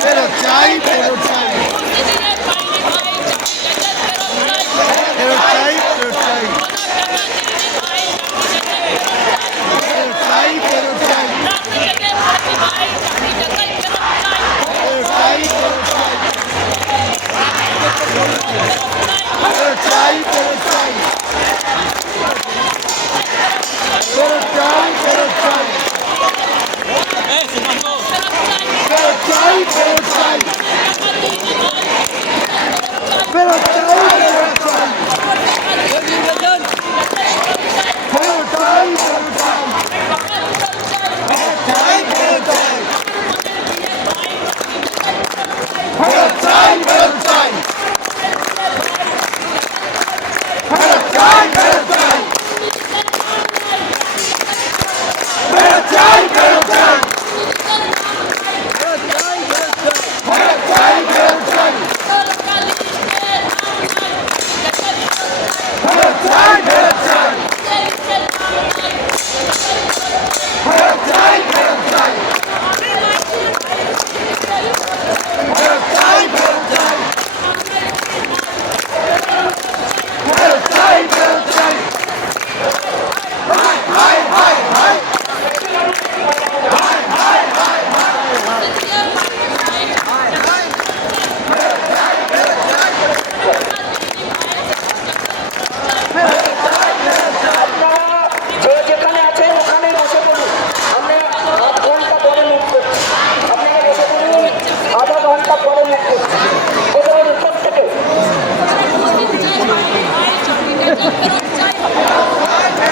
ফেরত চাই ফেরত চাই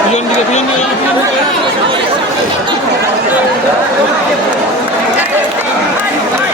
দুজন দিলে দুজন